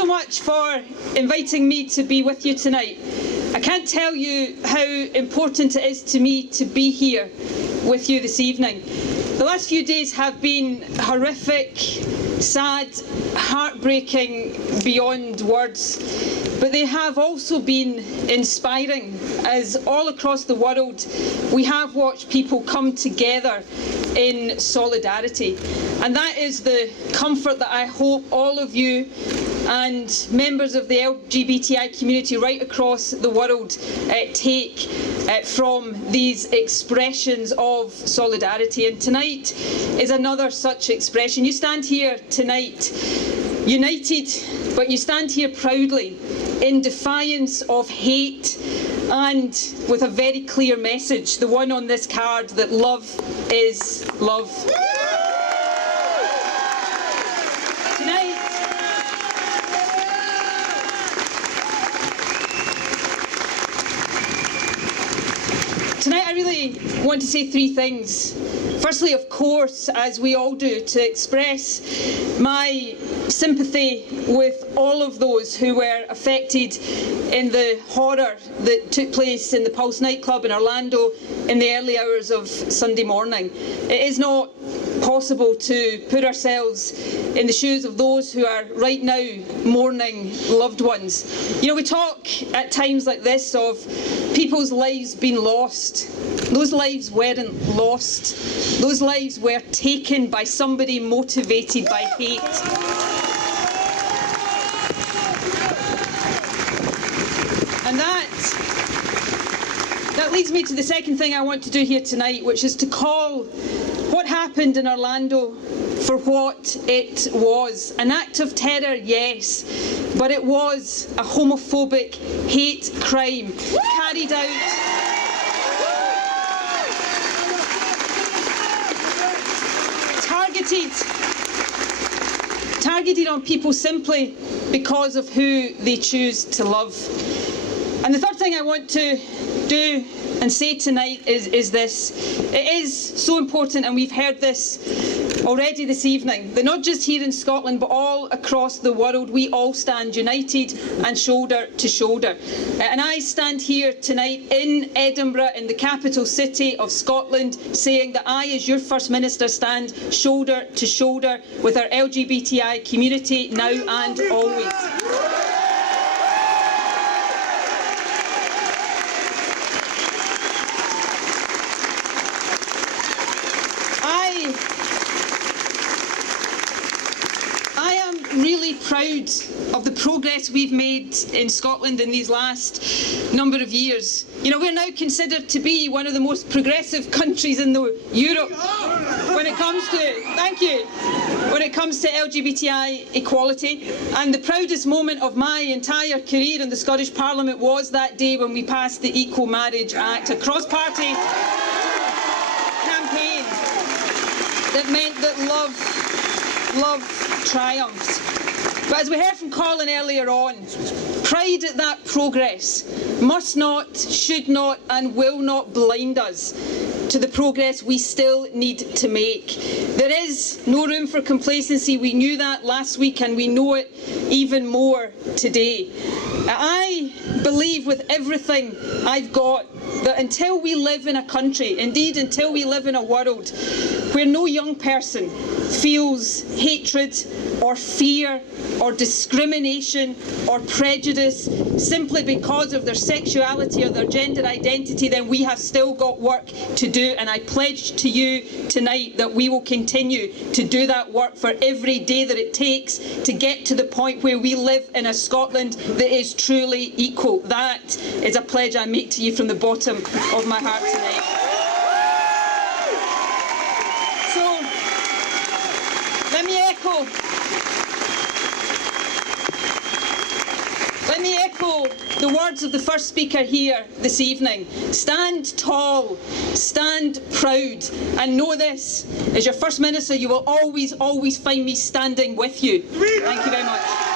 so much for inviting me to be with you tonight. I can't tell you how important it is to me to be here with you this evening. The last few days have been horrific, sad, heartbreaking beyond words, but they have also been inspiring as all across the world we have watched people come together in solidarity. And that is the comfort that I hope all of you and members of the LGBTI community right across the world take from these expressions of solidarity. And tonight is another such expression. You stand here tonight united, but you stand here proudly in defiance of hate and with a very clear message, the one on this card, that love is love. Tonight I really want to say three things. Firstly, of course, as we all do, to express my sympathy with all of those who were affected in the horror that took place in the Pulse nightclub in Orlando in the early hours of Sunday morning. It is not possible to put ourselves in the shoes of those who are right now mourning loved ones. You know, we talk at times like this of people's lives being lost. Those lives weren't lost. Those lives were taken by somebody motivated by hate. And that leads me to the second thing I want to do here tonight, which is to call what happened in Orlando for what it was. An act of terror, yes, but it was a homophobic hate crime carried out targeted on people simply because of who they choose to love. And the third thing I want to do and say tonight is this. It is so important, and we've heard this already this evening, that not just here in Scotland but all across the world we all stand united and shoulder to shoulder. And I stand here tonight in Edinburgh, in the capital city of Scotland, saying that I, as your First Minister, stand shoulder to shoulder with our LGBTI community now and always. I am really proud of the progress we've made in Scotland in these last number of years. You know, we're now considered to be one of the most progressive countries in Europe when it comes to LGBTI equality. And the proudest moment of my entire career in the Scottish Parliament was that day when we passed the Equal Marriage Act, a cross-party campaign that meant that love triumphed. But as we heard from Colin earlier on, pride at that progress must not, should not and will not blind us to the progress we still need to make. There is no room for complacency. We knew that last week and we know it even more today. I believe with everything I've got that until we live in a country, indeed until we live in a world where no young person feels hatred or fear or discrimination or prejudice simply because of their sexuality or their gender identity, then we have still got work to do. And I pledge to you tonight that we will continue to do that work for every day that it takes to get to the point where we live in a Scotland that is truly equal. That is a pledge I make to you from the bottom of my heart tonight. So, let me echo the words of the first speaker here this evening. Stand tall, stand proud, and know this, as your First Minister, you will always, always find me standing with you. Thank you very much.